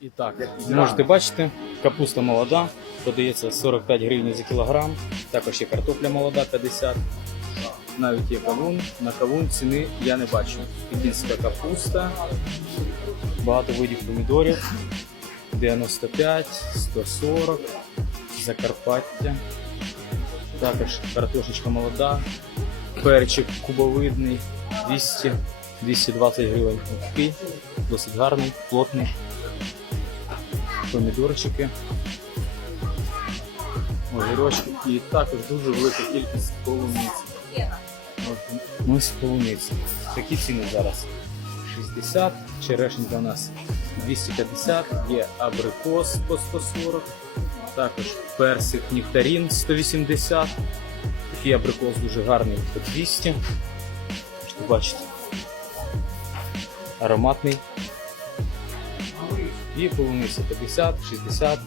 І так, можете бачити, капуста молода, продається 45 гривень за кілограм. Також є картопля молода 50. Навіть є кавун. На кавун ціни я не бачу. Пекінська капуста, багато видів помідорів. 95, 140, Закарпаття. Також картошечка молода, перчик кубовидний, 200, 220 гривень. Такий, досить гарний, плотний помідорчики, огірочки і також дуже велика кількість полуниці. Ось полуниці. Такі ціни зараз. 60, черешенька у нас 250, є абрикос по 140, також персик нектарин 180. Такий абрикос дуже гарний по 200. Бачите. Ароматний. І полуниця 50, 60.